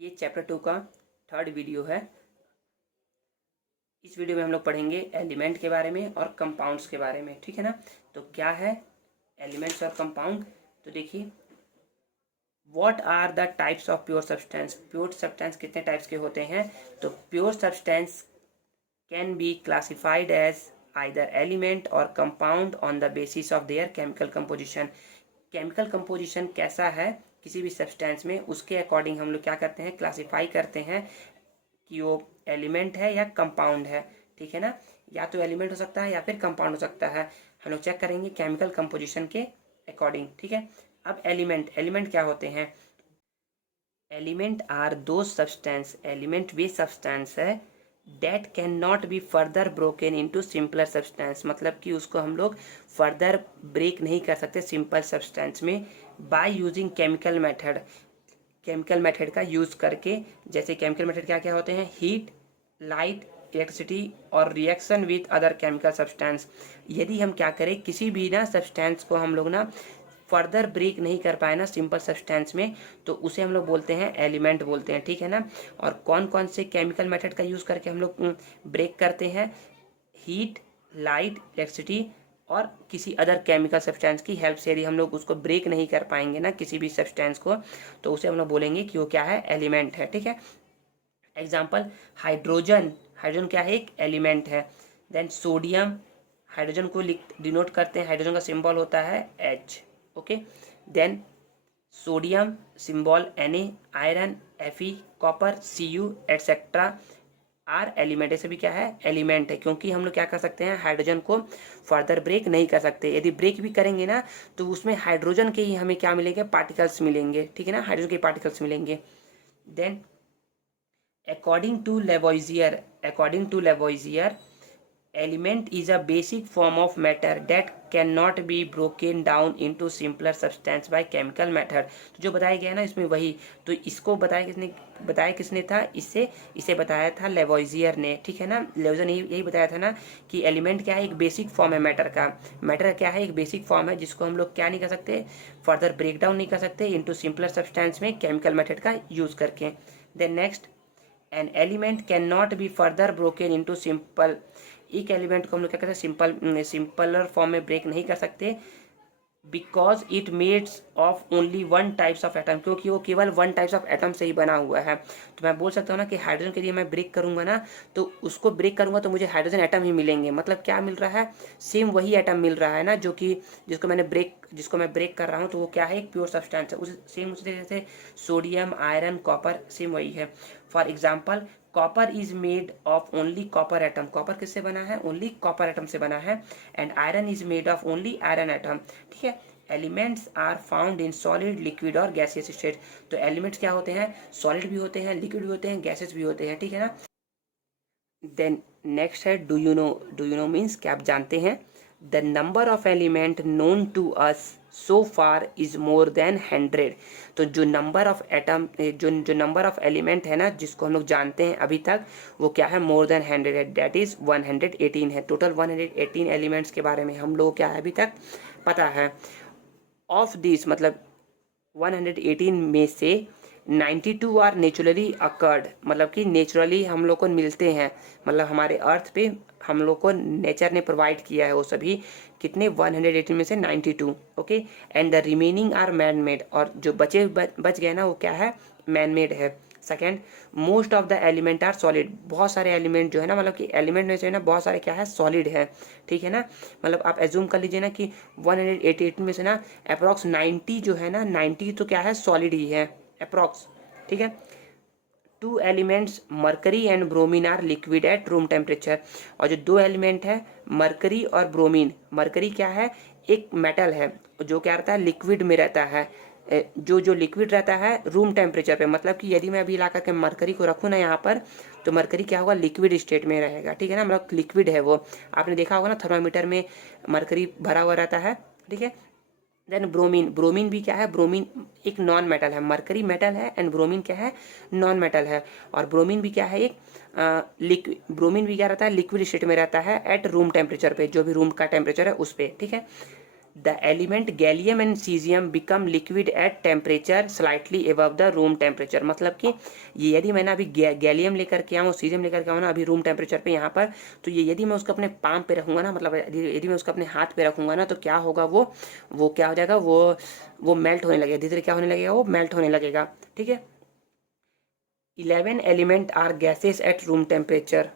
ये चैप्टर 2 का third video है। इस वीडियो में हम लोग पढ़ेंगे एलिमेंट के बारे में और कंपाउंड्स के बारे में, ठीक है ना। तो क्या है एलिमेंट्स और कंपाउंड, तो देखिए what are the types of pure substance. Pure substance कितने टाइप्स के होते हैं, तो pure substance can be classified as either element or compound on the basis of their chemical composition. Chemical composition कैसा है किसी भी सब्सटेंस में, उसके अकॉर्डिंग हम लोग क्या करते हैं, क्लासिफाई करते हैं कि वो एलिमेंट है या कंपाउंड है, ठीक है ना। या तो एलिमेंट हो सकता है या फिर कंपाउंड हो सकता है, हम लोग चेक करेंगे केमिकल कंपोजिशन के अकॉर्डिंग, ठीक है। अब एलिमेंट क्या होते हैं। एलिमेंट आर दो सब्सटेंस, एलिमेंट वे सब्सटेंस है date can not be further broken into simpler substance, मतलब कि उसको हम लोग फर्दर ब्रेक नहीं कर सकते सिंपल सब्सटेंस में by using chemical method. Chemical method का यूज़ करके, जैसे केमिकल मेथड क्या क्या होते हैं, हीट, लाइट, इलेक्ट्रिसिटी और reaction with other chemical substance. यदि हम क्या करें, किसी भी ना सब्सटेंस को हम लोग ना फर्दर ब्रेक नहीं कर पाए ना सिंपल सब्सटेंस में, तो उसे हम लोग बोलते हैं एलिमेंट बोलते हैं, ठीक है ना। और कौन कौन से केमिकल मेथड का यूज़ करके हम लोग ब्रेक करते हैं, हीट, लाइट, इलेक्ट्रिसिटी और किसी अदर केमिकल सब्सटेंस की हेल्प से। यदि हम लोग उसको ब्रेक नहीं कर पाएंगे ना किसी भी सब्सटेंस को, तो उसे हम लोग बोलेंगे कि वो क्या है, एलिमेंट है, ठीक है। एग्जाम्पल हाइड्रोजन, हाइड्रोजन क्या है, एक एलिमेंट है। देन सोडियम, हाइड्रोजन को डिनोट करते हैं, हाइड्रोजन का सिंबल होता है H, okay. Then sodium symbol Na, iron Fe, copper Cu etcetera are element. ऐसे भी क्या है, एलिमेंट है, क्योंकि हम लोग क्या कर सकते हैं, हाइड्रोजन को फर्दर ब्रेक नहीं कर सकते। यदि ब्रेक भी करेंगे ना तो उसमें हाइड्रोजन के ही हमें क्या मिलेंगे, पार्टिकल्स मिलेंगे, ठीक है ना, हाइड्रोजन के पार्टिकल्स मिलेंगे। Then according to Lavoisier, element is a basic form of matter that cannot be broken down into simpler substance by chemical method। तो जो बताया गया ना इसमें वही, तो इसको बताया किसने था, इसे बताया था लेवोइजियर ने, ठीक है ना। लेवोइजियर ने यही बताया था ना कि एलिमेंट क्या है, एक बेसिक फॉर्म है मैटर का। मैटर क्या है, एक बेसिक फॉर्म है जिसको हम लोग क्या नहीं कर सकते, फर्दर ब्रेक डाउन नहीं कर सकते इंटू सिंपलर सब्सटेंस में केमिकल मेथड का यूज करके। Then next, an element can not be further broken into simple. एक एलिमेंट को हम लोग क्या कहते हैं, सिंपलर फॉर्म में ब्रेक नहीं कर सकते, because it mades of only one types of atom, क्योंकि वो केवल वन टाइप्स ऑफ एटम से ही बना हुआ है। तो मैं बोल सकता हूँ ना कि हाइड्रोजन के लिए मैं ब्रेक करूंगा ना, तो उसको ब्रेक करूंगा तो मुझे हाइड्रोजन एटम ही मिलेंगे, मतलब क्या मिल रहा है, सेम वही एटम मिल रहा है ना, जो कि जिसको मैं ब्रेक कर रहा हूँ, तो वो क्या है, एक प्योर सब्सटेंस है। उस सेम उसी तरीके से सोडियम, आयरन, कॉपर सेम वही है। For example copper is made of only copper atom, copper किससे बना है, ओनली कॉपर एटम से बना है। And iron is made of only iron atom, ठीक है। Elements are found in solid, liquid और गैसियस स्टेट। तो एलिमेंट्स क्या होते हैं, सॉलिड भी होते हैं, लिक्विड भी होते हैं, गैसेस भी होते हैं, ठीक है ना। देन नेक्स्ट है do you know. Do you know means क्या आप जानते हैं। The number of element known to us so far is more than 100। तो जो नंबर ऑफ एटम, जो नंबर ऑफ एलिमेंट है ना जिसको हम लोग जानते हैं अभी तक, वो क्या है, मोर देन 100 है, डेट इज 118 है। टोटल 118 एलिमेंट्स के बारे में हम लोग क्या है अभी तक पता है। ऑफ दिस मतलब 118 में से 92 आर नेचुरली अकर्ड, मतलब कि नेचुरली हम लोग को मिलते हैं, मतलब हमारे अर्थ पे हम लोग को नेचर ने प्रोवाइड किया है वो सभी। कितने, 118 में से 92, okay. And the remaining are man made, और जो बच गए ना वो क्या है, मैन मेड है। Second, most of the element are solid, बहुत सारे एलिमेंट जो है ना, मतलब कि एलिमेंट में से ना बहुत सारे क्या है, सॉलिड है, ठीक है ना। मतलब आप एज्यूम कर लीजिए ना कि 188 में से ना अप्रॉक्स 90 जो है ना, 90 तो क्या है, सॉलिड ही है अप्रॉक्स, ठीक है। Two elements mercury and bromine are liquid at room temperature, और जो दो एलिमेंट है मरकरी और ब्रोमीन, मरकरी क्या है, एक मेटल है जो क्या रहता है, लिक्विड में रहता है। जो लिक्विड रहता है रूम टेम्परेचर पे, मतलब कि यदि मैं अभी ला करके मरकरी को रखूँ ना यहाँ पर, तो मरकरी क्या होगा, लिक्विड स्टेट में रहेगा, ठीक है ना, मतलब लिक्विड है वो। आपने देखा होगा ना थर्मामीटर में मरकरी भरा हुआ रहता है, ठीक है। देन ब्रोमीन, ब्रोमीन भी क्या है, ब्रोमीन एक नॉन मेटल है, मरकरी मेटल है एंड ब्रोमीन क्या है, नॉन मेटल है। और ब्रोमीन भी क्या है, एक लिक्विड, ब्रोमीन भी क्या रहता है, लिक्विड स्टेट में रहता है एट रूम टेम्परेचर पे, जो भी रूम का टेम्परेचर है उस पर, ठीक है। The element gallium and caesium become liquid at temperature slightly above the room temperature. मतलब कि ये यदि मैंने अभी गैलियम लेकर के आऊँ, सीजियम लेकर के आऊँ ना अभी रूम टेम्परेचर पे यहाँ पर, तो ये यदि मैं उसको अपने पाम पे रखूँगा ना, मतलब यदि मैं उसको अपने हाथ पे रखूँगा ना, तो क्या होगा, वो क्या हो जाएगा, वो मेल्ट होने लगेगा, धीरे धीरे क्या होने लगेगा, वो मेल्ट होने लगेगा। ठीक है। 11 element are gases at room temperature.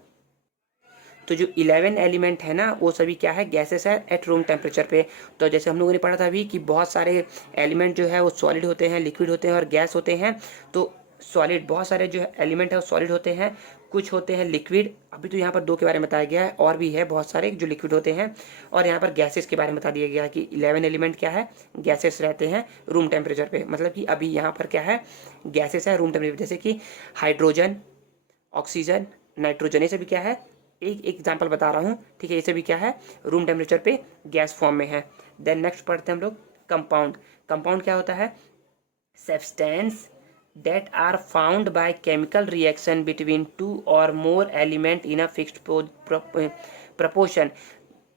तो जो 11 एलिमेंट है ना वो सभी क्या है, गैसेस है एट रूम टेम्परेचर पे। तो जैसे हम लोगों ने पढ़ा था अभी कि बहुत सारे एलिमेंट जो है वो सॉलिड होते हैं, लिक्विड होते हैं और गैस होते हैं। तो सॉलिड बहुत सारे जो एलिमेंट है वो सॉलिड होते हैं, कुछ होते हैं लिक्विड। अभी तो यहाँ पर 2 के बारे में बताया गया है, और भी है बहुत सारे जो लिक्विड होते हैं। और यहाँ पर गैसेस के बारे में बता दिया गया है कि 11 एलिमेंट क्या है, गैसेस रहते हैं रूम टेम्परेचर पे। मतलब कि अभी यहाँ पर क्या है, गैसेस है रूम टेम्परेचर, जैसे कि हाइड्रोजन, ऑक्सीजन, नाइट्रोजन, ये सभी क्या है, एक एग्जांपल बता रहा हूँ। ठीक है, ये सभी क्या है, रूम टेम्परेचर पे गैस फॉर्म में है। देन नेक्स्ट पढ़ते हैं हम लोग कंपाउंड। कंपाउंड क्या होता है, substance that are found by chemical reaction between two or more element in a fixed proportion।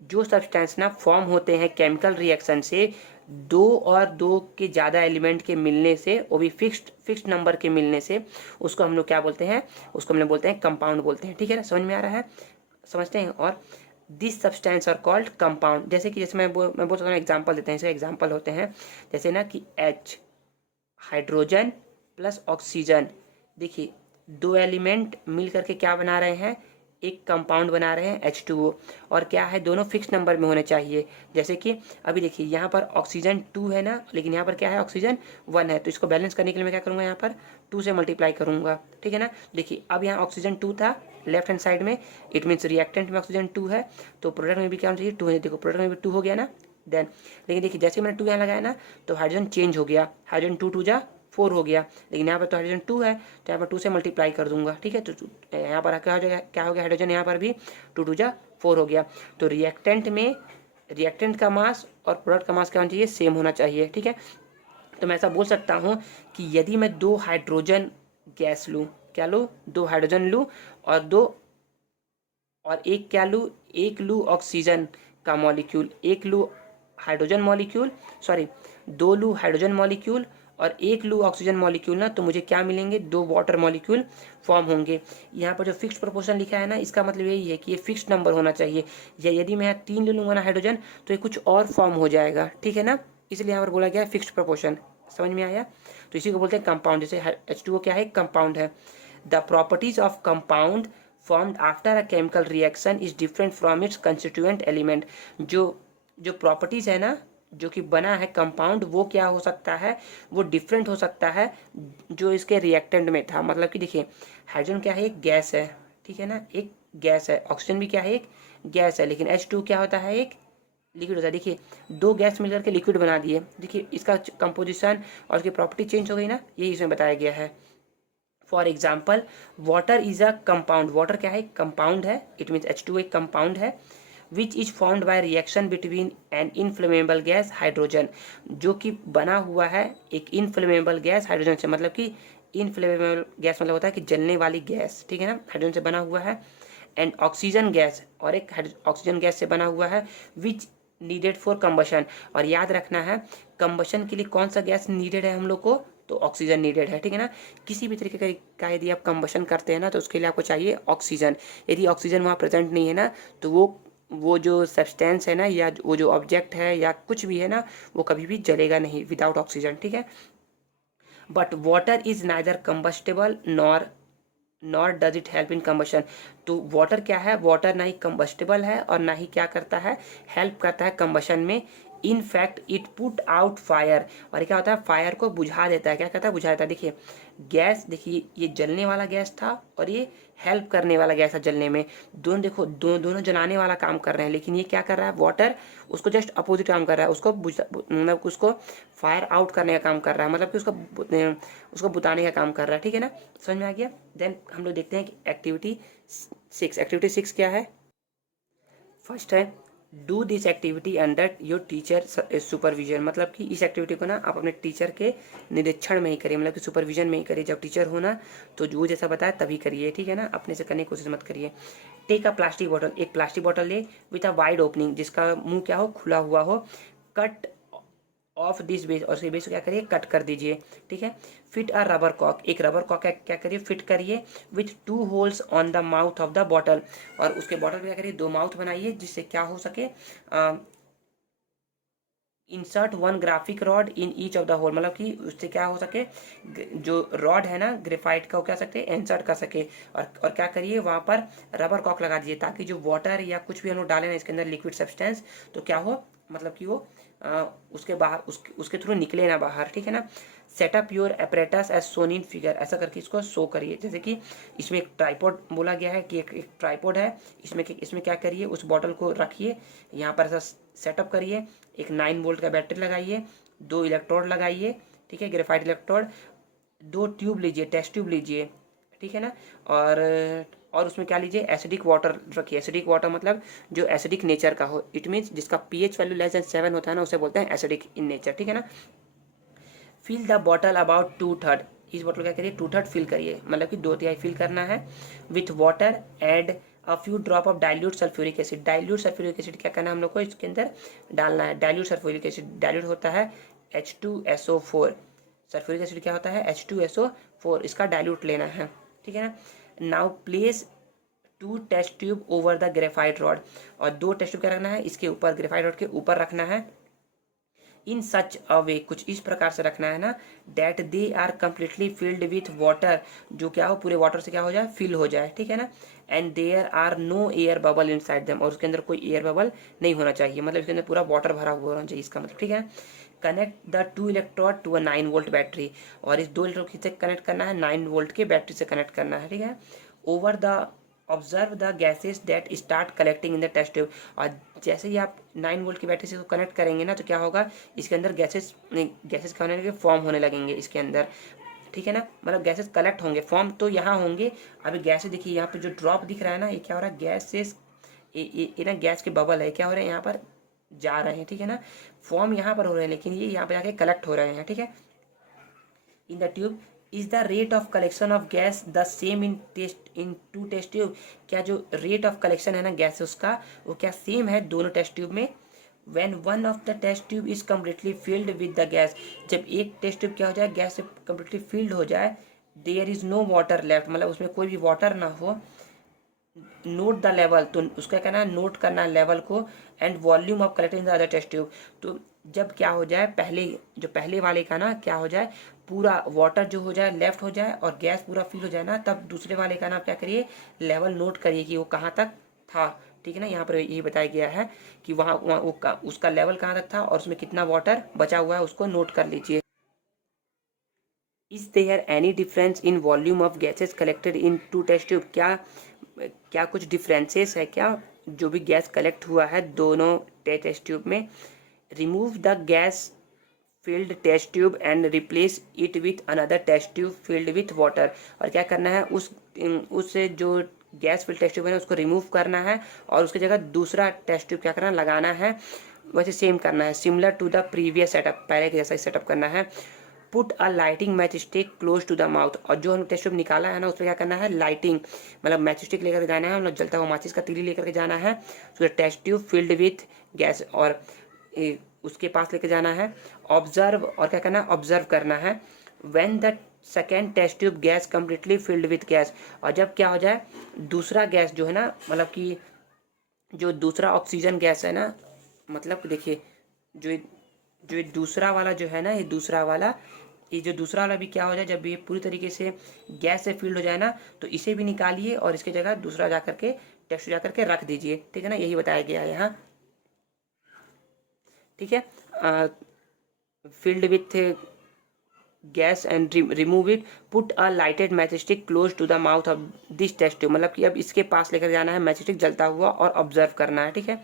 जो सब्सटेंस ना फॉर्म होते हैं केमिकल रिएक्शन से 2 के ज़्यादा एलिमेंट के मिलने से, वो भी फिक्स्ड नंबर के मिलने से, उसको हम लोग क्या बोलते हैं, उसको हम लोग बोलते हैं कंपाउंड बोलते हैं। ठीक है ना, समझ में आ रहा है, समझते हैं। और this substance are called compound. जैसे कि जैसे मैं बोल सकता हूँ, एग्जाम्पल देते हैं, इसके एग्जाम्पल होते हैं जैसे ना कि H, हाइड्रोजन प्लस ऑक्सीजन। देखिए 2 एलिमेंट मिल करके क्या बना रहे हैं, एक कंपाउंड बना रहे हैं H2O। और क्या है, दोनों फिक्स नंबर में होने चाहिए। जैसे कि अभी देखिए यहाँ पर ऑक्सीजन 2 है ना, लेकिन यहाँ पर क्या है, ऑक्सीजन 1 है। तो इसको बैलेंस करने के लिए मैं क्या करूँगा, यहाँ पर 2 से मल्टीप्लाई करूँगा। ठीक है ना। देखिए अब यहाँ ऑक्सीजन 2 था लेफ्ट हैंड साइड में, इट मीन्स रिएक्टेंट में ऑक्सीजन 2 है, तो प्रोडक्ट में भी क्या होना चाहिए, 2 है। देखो प्रोडक्ट में भी 2 हो गया ना। देन लेकिन देखिए जैसे मैंने 2 यहाँ लगाया ना, तो हाइड्रोजन चेंज हो गया, हाइड्रोजन 2 जा 4 हो गया, लेकिन यहाँ पर तो हाइड्रोजन 2 है, तो यहाँ पर 2 से मल्टीप्लाई कर दूंगा। ठीक है, तो यहाँ पर क्या हो जाएगा, क्या हो गया, हाइड्रोजन यहाँ पर भी 2 जा 4 हो गया। तो रिएक्टेंट में, रिएक्टेंट का मास और प्रोडक्ट का मास क्या होना चाहिए, सेम होना चाहिए। ठीक है, तो मैं ऐसा बोल सकता हूँ कि यदि मैं 2 हाइड्रोजन गैस लूँ, क्या लूँ, 2 हाइड्रोजन लूँ और एक क्या लूँ, एक लूँ ऑक्सीजन का मॉलिक्यूल, एक लूँ हाइड्रोजन मॉलिक्यूल, सॉरी 2 लूँ हाइड्रोजन मॉलिक्यूल और एक लूँ ऑक्सीजन मॉलिक्यूल ना, तो मुझे क्या मिलेंगे, 2 वाटर मॉलिक्यूल फॉर्म होंगे। यहाँ पर जो फिक्स प्रोपोर्शन लिखा है ना, इसका मतलब यही है कि ये फिक्स नंबर होना चाहिए। या यदि मैं यहाँ 3 ले लूँगा ना हाइड्रोजन, तो ये कुछ और फॉर्म हो जाएगा। ठीक है ना, इसलिए यहाँ पर बोला गया है फिक्स प्रोपोर्शन। समझ में आया, तो इसी को बोलते हैं कंपाउंड। जैसे H2O क्या है, कंपाउंड है। The properties of compound formed after a chemical reaction is different from its constituent element। जो प्रॉपर्टीज है ना, जो कि बना है कंपाउंड, वो क्या हो सकता है, वो डिफरेंट हो सकता है जो इसके रिएक्टेंट में था। मतलब कि देखिए हाइड्रोजन क्या है, एक गैस है, ठीक है ना, एक गैस है। ऑक्सीजन भी क्या है, एक गैस है। लेकिन H2 क्या होता है, एक लिक्विड होता है। देखिए 2 गैस मिलकर के लिक्विड बना दिए, देखिए इसका कंपोजिशन और उसकी प्रॉपर्टी चेंज हो गई ना, यही इसमें बताया गया है। For example water is a compound. Water क्या है, कंपाउंड है, इट मीन्स H2 एक कंपाउंड है। Which is formed by reaction between an inflammable gas hydrogen, जो कि बना हुआ है एक इनफ्लेमेबल गैस हाइड्रोजन से। मतलब कि इनफ्लेमेबल गैस मतलब होता है कि जलने वाली गैस, ठीक है ना, हाइड्रोजन से बना हुआ है। एंड ऑक्सीजन गैस, और एक ऑक्सीजन गैस से बना हुआ है। विच नीडेड फॉर कंबशन, और याद रखना है कंबशन के लिए कौन सा गैस नीडेड है हम लोग को, तो ऑक्सीजन नीडेड है। ठीक है ना, किसी भी तरीके का यदि आप कंबशन करते हैं ना, तो उसके लिए आपको चाहिए ऑक्सीजन। यदि ऑक्सीजन वहाँ प्रेजेंट नहीं है ना, तो वो जो सब्सटेंस है ना, या वो जो ऑब्जेक्ट है या कुछ भी है ना, वो कभी भी जलेगा नहीं विदाउट ऑक्सीजन। ठीक है, but water is neither combustible nor does it help in combustion. तो वाटर क्या है, वाटर ना ही कंबस्टेबल है और ना ही क्या करता है, हेल्प करता है कंबशन में। In fact it put out fire, और क्या होता है, फायर को बुझा देता है। क्या कहता है, बुझा देता है। देखिए गैस, देखिए ये जलने वाला गैस था और ये हेल्प करने वाला गैस था जलने में। दोनों देखो, दोनों जलाने वाला काम कर रहे हैं, लेकिन ये क्या कर रहा है, वाटर उसको जस्ट अपोजिट काम कर रहा है, उसको मतलब उसको फायर आउट करने का काम कर रहा है, मतलब कि उसको बुताने का काम कर रहा है। ठीक है ना, समझ में आ गया। देन हम लोग देखते हैं कि एक्टिविटी 6 क्या है। फर्स्ट है do this activity under your teacher supervision. मतलब कि इस एक्टिविटी को ना आप अपने टीचर के निरीक्षण में ही करिए, मतलब कि सुपरविजन में ही करिए। जब टीचर हो ना, तो जो जैसा बताए तभी करिए, ठीक है ना, अपने से करने की कोशिश मत करिए। टेक अ प्लास्टिक बॉटल, एक प्लास्टिक बॉटल ले विथ अ वाइड ओपनिंग, जिसका मुंह क्या हो, खुला हुआ हो। कट ऑफ दिस बेस, और इसके बेस को क्या करिए, कट कर दीजिए। ठीक है। फिट अ रबर कॉक, एक रबर कॉक क्या करिए, फिट करिए with 2 holes on the mouth of the bottle, और उसके बॉटल पे क्या करिए, 2 माउथ बनाइए जिससे क्या हो सके, insert 1 graphic rod in each of the hole, मतलब कि उससे क्या हो सके, जो रॉड है ना ग्रेफाइट का, वो क्या सकते हैं, इंसर्ट कर सके, और क्या करिए, वहाँ पर रबर कॉक लगा दीजिए ताकि जो वाटर या कुछ भी हम लोग डालें ना इसके अंदर लिक्विड सब्सटेंस, तो क्या हो, मतलब कि वो उसके बाहर उसके थ्रू निकले ना बाहर। ठीक है ना। Setup your apparatus as shown in figure, ऐसा करके इसको शो करिए। जैसे कि इसमें एक ट्राइपॉड बोला गया है कि एक ट्राइपॉड है, इसमें क्या करिए, उस बॉटल को रखिए, यहाँ पर ऐसा सेटअप करिए, एक 9 वोल्ट का बैटरी लगाइए, 2 इलेक्ट्रोड लगाइए, ठीक है, ग्रेफाइट इलेक्ट्रोड, 2 ट्यूब लीजिए, टेस्ट ट्यूब लीजिए, ठीक है ना, और उसमें क्या लीजिए, एसिडिक वाटर रखिए। एसिडिक वाटर मतलब जो एसिडिक नेचर का हो, इट मीन्स जिसका पीएच वैल्यू लेस देन 7 होता है ना, उसे बोलते हैं एसिडिक इन नेचर। ठीक है ना। फिल द बॉटल अबाउट 2/3, इस बॉटल क्या करिए, 2/3 फिल करिए, मतलब कि 2/3 फिल करना है। With water add a few drop of dilute sulphuric acid, dilute sulphuric acid क्या करना है हम लोग को, इसके अंदर डालना है। डाइल्यूट सल्फ्यूरिक एसिड डाइल्यूट होता है H2SO4, सल्फ्यूरिक एसिड क्या होता है, H2SO4, इसका डाइल्यूट लेना है। ठीक है ना। Now place 2 test tube over the graphite rod, और 2 टेस्ट ट्यूब क्या रखना है, इसके ऊपर, ग्रेफाइट रॉड के ऊपर रखना है। इन सच अ वे, कुछ इस प्रकार से रखना है ना, that they are completely filled with water, जो क्या हो, पूरे वाटर से क्या हो जाए, फिल हो जाए। ठीक है ना। And there are no air bubble inside them, और उसके अंदर कोई एयर बबल नहीं होना चाहिए, मतलब इसके अंदर पूरा वाटर भरा हुआ होना चाहिए, इसका मतलब। ठीक है। Connect the 2 electrode to a 9 volt battery, और इस 2 इलेक्ट्रोड से कनेक्ट करना है, 9 वोल्ट के बैटरी से कनेक्ट करना है। ठीक है। Over the observe the gases that start collecting in the test tube, और जैसे ही आप 9 वोल्ट की बैटरी से कनेक्ट करेंगे ना, तो क्या होगा, इसके अंदर गैसेस क्या होने लगेंगे, फॉर्म होने लगेंगे इसके अंदर। ठीक है ना, मतलब गैसेस कलेक्ट होंगे, फॉर्म तो यहाँ होंगे। अभी गैसेस देखिए, यहाँ पे जो ड्रॉप दिख रहा है ना, ये क्या हो रहा है, गैसेस, ये ना गैस के बबल है, क्या हो रहे हैं, यहाँ पर जा रहे हैं। ठीक है ना। फॉर्म यहाँ पर हो रहे हैं, लेकिन ये यहाँ पे जाके कलेक्ट हो रहे हैं। ठीक है। in the tube is the rate of collection of gas the same in two test tube, क्या जो rate of collection है ना गैस उसका, वो क्या सेम है दोनों टेस्ट ट्यूब में। when one of the test tube is completely filled with the gas, जब एक टेस्ट ट्यूब क्या हो जाए, गैस से completely filled हो जाए, there is no water left, मतलब उसमें कोई भी वाटर ना हो, नोट द लेवल, तो उसका कहना है नोट करना है लेवल को, and volume of collected in the other test tube, तो जब क्या हो जाए, पहले वाले का ना क्या हो जाए, पूरा वाटर जो हो जाए लेफ्ट हो जाए और गैस पूरा फिल हो जाए ना, तब दूसरे वाले का ना क्या करिए, लेवल नोट करिए कि वो कहाँ तक था। ठीक है ना। यहाँ पर यही बताया गया है कि वहाँ उसका लेवल कहाँ तक था और उसमें कितना वाटर बचा हुआ है, उसको नोट कर लीजिए। Is there any difference in volume of gases collected in 2 test tube, क्या कुछ डिफरेंसेस है क्या, जो भी गैस कलेक्ट हुआ है दोनों टेस्ट ट्यूब में। Remove the gas filled test tube and replace it with another test tube filled with water, और क्या करना है, उस जो गैस फिल्ड टेस्ट ट्यूब है उसको रिमूव करना है, और उसकी जगह दूसरा टेस्ट ट्यूब क्या करना है, लगाना है, वैसे सेम करना है, similar to the previous setup, पहले के जैसा ही सेटअप करना है। Put a lighting match stick close to the mouth, और जो हम टेस्ट ट्यूब निकाला है ना, उस पर क्या करना है, लाइटिंग मतलब मैच स्टिक लेकर जाना है, हम लोग जलता हुआ माचिस का तीली लेकर के जाना है, तो test tube filled with gas, और उसके पास लेके जाना है। ऑब्जर्व, और क्या करना है, ऑब्जर्व करना है। When the second test tube gas completely filled with gas, और जब क्या हो जाए, दूसरा गैस जो है ना, मतलब कि जो दूसरा ऑक्सीजन गैस है ना, मतलब देखिए जो जो दूसरा वाला जो है ना, ये जो दूसरा वाला भी क्या हो जाए, जब ये पूरी तरीके से गैस से फिल्ड हो जाए ना, तो इसे भी निकालिए और इसके जगह दूसरा जाकर के टेस्ट जा करके रख दीजिए। ठीक है ना, यही बताया गया है यहाँ। ठीक है। Filled with gas and remove it, put a lighted match stick close to the mouth of this test tube, मतलब कि अब इसके पास लेकर जाना है मैच स्टिक जलता हुआ और ऑब्जर्व करना है। ठीक है।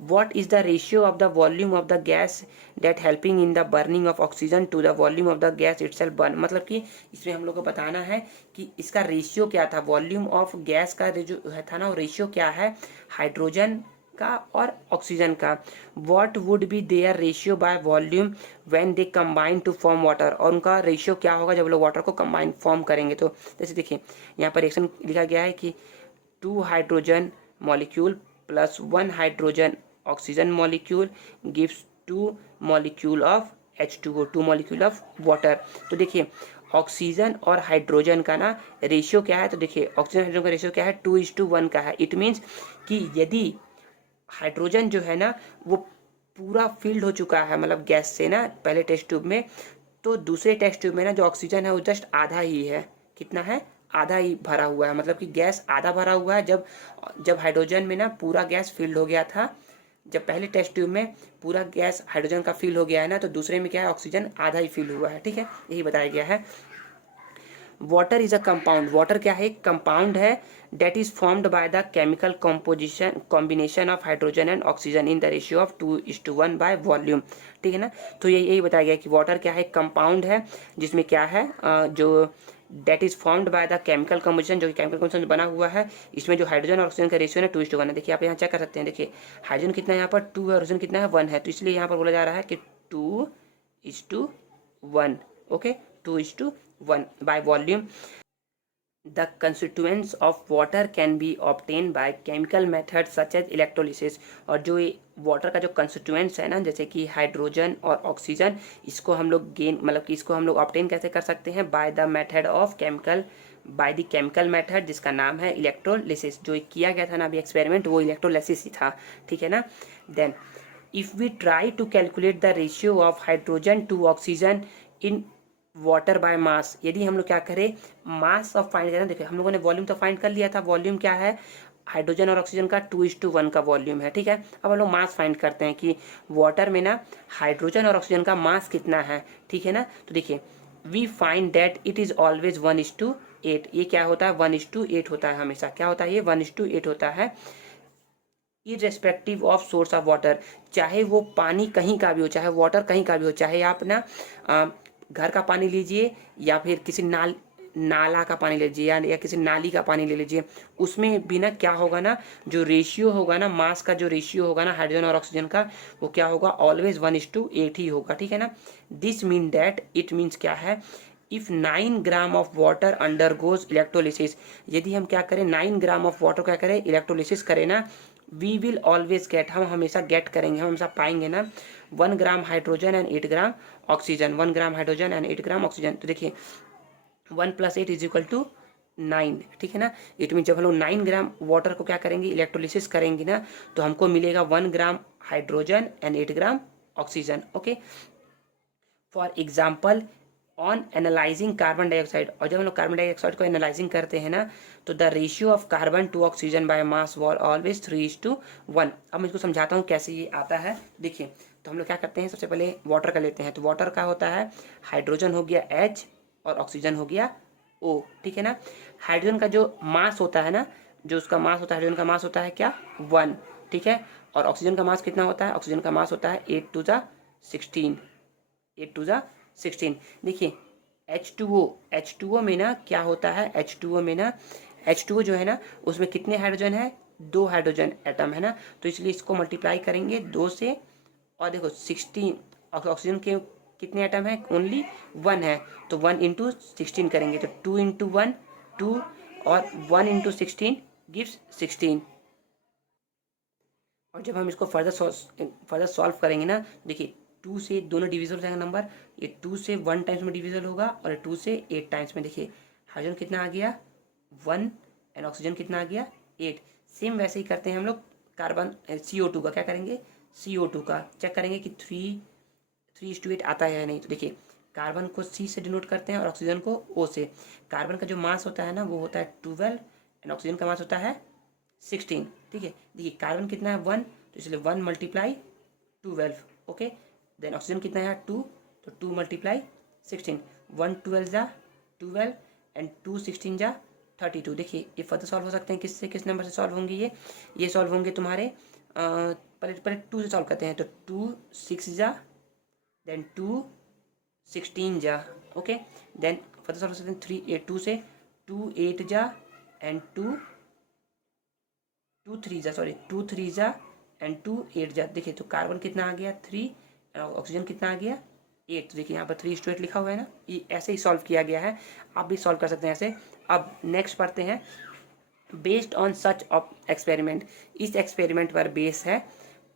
what is the ratio of the volume of the gas that helping in the burning of oxygen to the volume of the gas itself burn, मतलब कि इसमें हम लोग को बताना है कि इसका रेशियो क्या था, वॉल्यूम ऑफ गैस का जो था ना, वो रेशियो क्या है हाइड्रोजन का और ऑक्सीजन का। What would be there ratio by volume when they combine to form water, और उनका रेशियो क्या होगा जब लोग वाटर को कंबाइन फॉर्म करेंगे। तो जैसे देखिए यहाँ पर रिएक्शन लिखा गया है कि 2 hydrogen molecule plus 1 hydrogen oxygen molecule gives 2 molecule of H2O, 2 molecule of water. तो देखिए ऑक्सीजन और हाइड्रोजन का ना रेशियो क्या है, तो देखिए ऑक्सीजन हाइड्रोजन का रेशियो क्या है, 2:1 का है। इट मीन्स कि यदि हाइड्रोजन जो है ना वो पूरा फिल्ड हो चुका है, मतलब गैस से ना पहले टेस्ट ट्यूब में, तो दूसरे टेस्ट ट्यूब में ना जो ऑक्सीजन है वो जस्ट आधा ही है। कितना है, आधा ही भरा हुआ है, मतलब कि गैस आधा भरा हुआ है। जब जब हाइड्रोजन में ना पूरा गैस फिल्ड हो गया था, जब पहले टेस्ट ट्यूब में पूरा गैस हाइड्रोजन का फिल हो गया है ना, तो दूसरे में क्या है, ऑक्सीजन आधा ही फिल हुआ है। ठीक है, यही बताया गया है। Water is a compound, water क्या है, एक कंपाउंड है that is formed by the chemical composition combination of hydrogen and oxygen in the ratio of 2:1 by volume. ठीक है ना, तो यही बताया गया कि वाटर क्या है, एक कंपाउंड है जिसमें क्या है जो that is formed by the chemical composition, जो कि केमिकल कम्पोजिशन बना हुआ है, इसमें जो हाइड्रोजन और ऑक्सीजन का रेशियो है 2:1 है। देखिए आप यहाँ चेक कर सकते हैं, देखिए हाइड्रोजन कितना है यहाँ पर 2 है, ऑक्सीजन कितना है 1 है, तो इसलिए यहाँ पर बोला जा रहा है कि 2:1। Okay, 2:1 by volume. The constituents of water can be obtained by chemical methods such as electrolysis। और जो वाटर का जो कंस्टिट्यूएंट्स है ना, जैसे कि हाइड्रोजन और ऑक्सीजन, इसको हम लोग गेन मतलब कि इसको हम लोग ऑब्टेन कैसे कर सकते हैं, by the method of chemical, bye the chemical method जिसका नाम है इलेक्ट्रोलिसिस। जो किया गया था ना अभी एक्सपेरिमेंट, वो इलेक्ट्रोलिसिस ही था। ठीक है ना, then if we try to calculate the ratio of hydrogen to oxygen in water by mass, यदि हम लोग क्या करें, मास ऑफ फाइंड करें। देखिए हम लोगों ने वॉल्यूम तो फाइंड कर लिया था, वॉल्यूम क्या है, हाइड्रोजन और ऑक्सीजन का 2:1 का वॉल्यूम है। ठीक है, अब हम लोग मास फाइंड करते हैं कि वाटर में ना हाइड्रोजन और ऑक्सीजन का मास कितना है। ठीक है ना, तो देखिए we find that it is always 1:8। ये क्या होता है, 1:8 होता है हमेशा। क्या होता है ये, 1:8 होता है, irrespective of source of water. चाहे वो पानी कहीं का भी हो, चाहे वाटर कहीं का भी हो, चाहे आप ना घर का पानी लीजिए या फिर किसी नाला का पानी लीजिए या किसी नाली का पानी ले लीजिए, उसमें भी ना क्या होगा ना, जो रेशियो होगा ना, मास का जो रेशियो होगा ना हाइड्रोजन और ऑक्सीजन का, वो क्या होगा, ऑलवेज 1:8 ही होगा। ठीक है ना, this mean that, it means क्या है, if 9 gram of water undergoes electrolysis, यदि हम क्या करें 9 ग्राम ऑफ वाटर क्या करें, इलेक्ट्रोलिसिस करें ना, वी विल ऑलवेज गेट, हम हमेशा गेट करेंगे, हम हमेशा पाएंगे ना 1 gram hydrogen and 8 gram oxygen, 1 gram hydrogen and 8 gram oxygen. तो देखिए 1 + 8 = 9। ठीक है ना, इट मीन जब हम लोग 9 ग्राम वाटर को क्या करेंगे, इलेक्ट्रोलिसिस करेंगे ना, तो हमको मिलेगा 1 gram hydrogen and 8 gram oxygen. Okay, for example on analysing carbon dioxide, और जब हम लोग कार्बन डाइऑक्साइड को एनालाइजिंग करते हैं ना, तो the ratio of carbon to oxygen by mass were always 3:1। अब मैं इसको समझाता हूँ कैसे ये आता है। देखिए तो हम लोग क्या करते हैं, सबसे पहले वाटर का लेते हैं, तो वाटर का होता है हाइड्रोजन हो गया H और ऑक्सीजन हो गया O। ठीक है ना, हाइड्रोजन का जो मास होता है ना, जो उसका मास होता है, हाइड्रोजन का मास होता है क्या, 1। ठीक है, और ऑक्सीजन का मास कितना होता है, ऑक्सीजन का मास होता है 8 × 16, 8 × 16। देखिए H2O में ना क्या होता है, H2O में ना, H2O जो है ना उसमें कितने हाइड्रोजन है, 2 हाइड्रोजन एटम है ना, तो इसलिए इसको मल्टीप्लाई करेंगे 2 से, और देखो 16, ऑक्सीजन के कितने एटम है, ओनली 1 है, तो 1 × 16 करेंगे, तो 2 × 1 2, और 1 × 16 गिव्स 16। और जब हम इसको फर्दर सॉल्व करेंगे ना, देखिए 2 से दोनों डिविजल हो जाएगा नंबर, ये 2 से 1 टाइम्स में डिविजल होगा और 2 से 8 टाइम्स में। देखिए हाइड्रोजन कितना आ गया 1 एंड ऑक्सीजन कितना आ गया 8। सेम वैसे ही करते हैं हम लोग कार्बन CO2 का, क्या करेंगे CO2 का चेक करेंगे कि 3:8 आता है या नहीं। तो देखिए कार्बन को C से डिनोट करते हैं और ऑक्सीजन को O से। कार्बन का जो मास होता है ना वो होता है 12 एंड ऑक्सीजन का मास होता है 16। ठीक है, देखिए कार्बन कितना है 1, तो इसलिए 1 × 12। ओके, देन ऑक्सीजन कितना है 2, तो 2 × 16, 1 12 × 12 एंड 2 16 × 32। देखिए ये फर्दर सॉल्व हो सकते हैं, किससे, किस नंबर से सॉल्व होंगे ये सॉल्व होंगे तुम्हारे पहले 2 से सॉल्व करते हैं, तो 2 6 × then 2 16 × okay, then further solve हो सकते हैं 2 से 2 8 × एंड 2 3 × एंड 2 8 × देखिए तो कार्बन कितना आ गया 3 और ऑक्सीजन कितना आ गया 8। तो देखिए यहाँ पर 3:8 लिखा हुआ है ना, ये ऐसे ही सॉल्व किया गया है, आप भी सॉल्व कर सकते हैं ऐसे। अब नेक्स्ट पढ़ते हैं, based on such of experiment, इस एक्सपेरिमेंट पर बेस है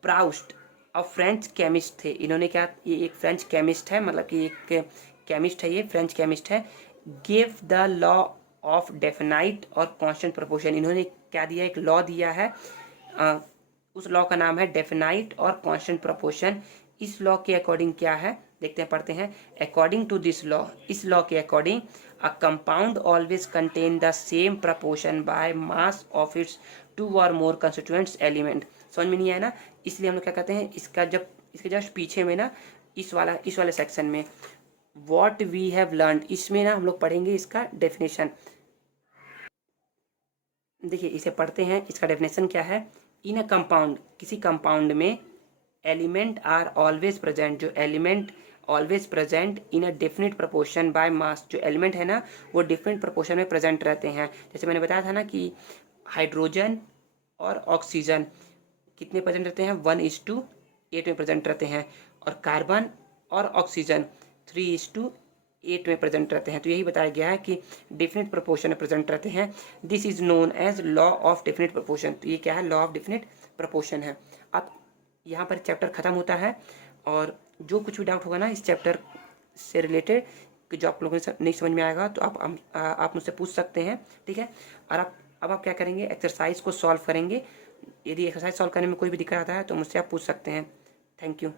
प्राउस्ट फ्रेंच केमिस्ट थे, इन्होंने क्या, ये एक फ्रेंच केमिस्ट है, मतलब कि एक केमिस्ट है, ये फ्रेंच केमिस्ट है। Give the law of definite और कांस्टेंट प्रोपोर्शन, इन्होंने क्या दिया, एक लॉ दिया है, उस लॉ का नाम है डेफिनाइट और कांस्टेंट प्रोपोर्शन। इस लॉ के अकॉर्डिंग क्या है, देखते हैं, पढ़ते हैं। अकॉर्डिंग टू दिस लॉ, इस लॉ के according, a compound always contain the same proportion by mass of its two or more constituents element. समझ में नहीं आया ना, इसलिए हम लोग क्या कहते हैं, इसका जब इसके जस्ट पीछे में ना, इस वाले सेक्शन में व्हाट वी हैव लर्नड, इसमें ना हम लोग पढ़ेंगे इसका डेफिनेशन। देखिए इसे पढ़ते हैं, इसका डेफिनेशन क्या है। इन अ कंपाउंड, किसी कंपाउंड में एलिमेंट आर ऑलवेज प्रेजेंट, जो element always present in a definite proportion by mass, जो एलिमेंट है ना वो डिफरेंट प्रोपोर्शन में प्रेजेंट रहते हैं। जैसे मैंने बताया था ना कि हाइड्रोजन और ऑक्सीजन कितने प्रेजेंट रहते हैं, 1:8 में प्रेजेंट रहते हैं, और कार्बन और ऑक्सीजन 3:8 में प्रेजेंट रहते हैं। तो यही बताया गया है कि डिफिनिट प्रोपोर्शन में प्रेजेंट रहते हैं। This is known as law of definite proportion. तो ये क्या है, लॉ ऑफ डिफिनिट प्रोपोर्शन है। अब यहाँ पर चैप्टर खत्म होता है, और जो कुछ भी डाउट होगा ना इस चैप्टर से रिलेटेड, कि जो आप लोगों को नहीं समझ में आएगा, तो आप मुझसे पूछ सकते हैं, ठीक है। और अब आप क्या करेंगे, एक्सरसाइज को सॉल्व करेंगे। यदि एक्सरसाइज सॉल्व करने में कोई भी दिक्कत आता है तो मुझसे आप पूछ सकते हैं। Thank you.